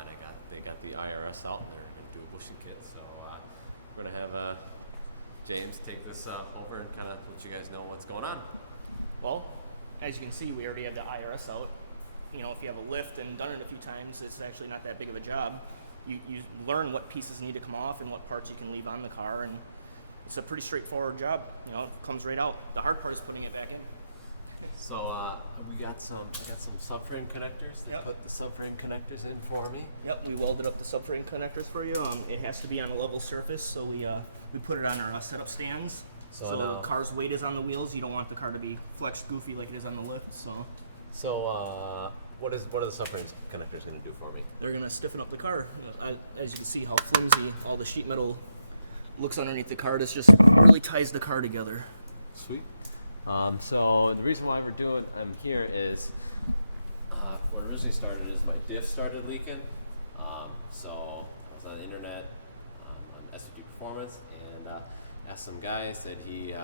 and they got the IRS out there to do a bushing kit. So we're gonna have James take this over and kind of let you guys know what's going on. Well, as you can see, we already have the IRS out. You know, if you have a lift and done it a few times, it's actually not that big of a job. You learn what pieces need to come off and what parts you can leave on the car, and it's a pretty straightforward job. You know, it comes right out. The hard part is putting it back in. So I got some subframe connectors. They put the subframe connectors in for me. Yep, we welded up the subframe connectors for you. It has to be on a level surface, so we put it on our setup stands. So the car's weight is on the wheels. You don't want the car to be flexed goofy like it is on the lift. So what are the subframe connectors going to do for me? They're going to stiffen up the car. As you can see how flimsy all the sheet metal looks underneath the car. This just really ties the car together. Sweet. So the reason why we're doing them here is what originally started is my diff started leaking. So I was on the internet on SVG Performance and asked some guy. Said he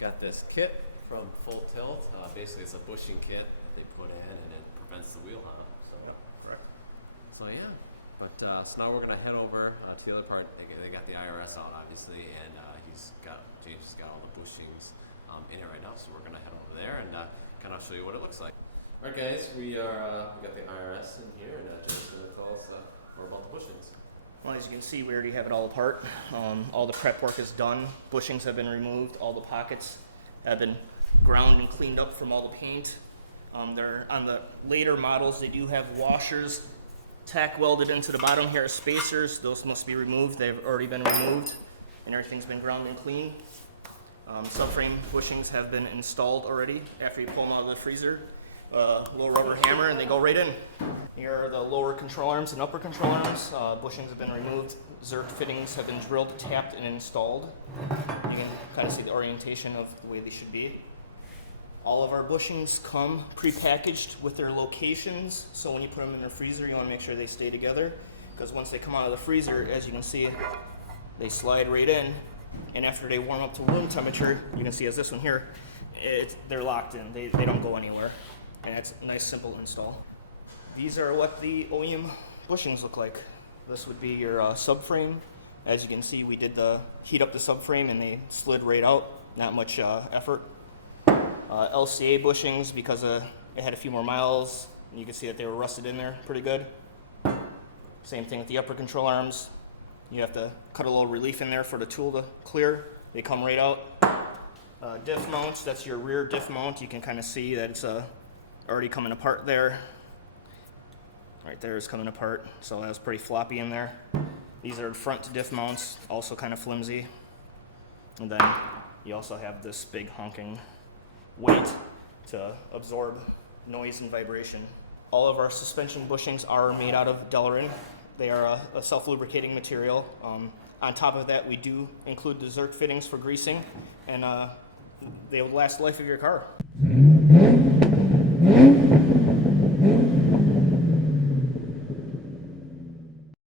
got this kit from Full Tilt. Basically, it's a bushing kit that they put in, and it prevents the wheel hop. So, correct. So yeah. But so now we're gonna head over to the other part. They got the IRS out, obviously, and James has got all the bushings in it right now. So we're gonna head over there and kind of show you what it looks like. All right, guys, we got the IRS in here, and James is gonna tell us more about the bushings. Well, as you can see, we already have it all apart. All the prep work is done. Bushings have been removed. All the pockets have been ground and cleaned up from all the paint. They're on the later models. They do have washers tack welded into the bottom here as spacers. Those must be removed. They've already been removed, and everything's been ground and clean. Subframe bushings have been installed already after you pull them out of the freezer. Low rubber hammer, and they go right in. Here are the lower control arms and upper control arms. Bushings have been removed. Zerk fittings have been drilled, tapped, and installed. You can kind of see the orientation of the way they should be. All of our bushings come pre-packaged with their locations, so when you put them in the freezer, you want to make sure they stay together, because once they come out of the freezer, as you can see, they slide right in, and after they warm up to room temperature, you can see as this one here, they're locked in. They don't go anywhere, and it's a nice, simple install. These are what the OEM bushings look like. This would be your subframe. As you can see, we did heat up the subframe, and they slid right out. Not much effort. LCA bushings, because it had a few more miles, you can see that they were rusted in there pretty good. Same thing with the upper control arms. You have to cut a little relief in there for the tool to clear. They come right out. Diff mounts, that's your rear diff mount. You can kind of see that it's already coming apart there. Right there is coming apart, so that was pretty floppy in there. These are front diff mounts, also kind of flimsy. And then you also have this big honking weight to absorb noise and vibration. All of our suspension bushings are made out of Delrin. They are a self-lubricating material. On top of that, we do include the Zerk fittings for greasing, and they will last the life of your car.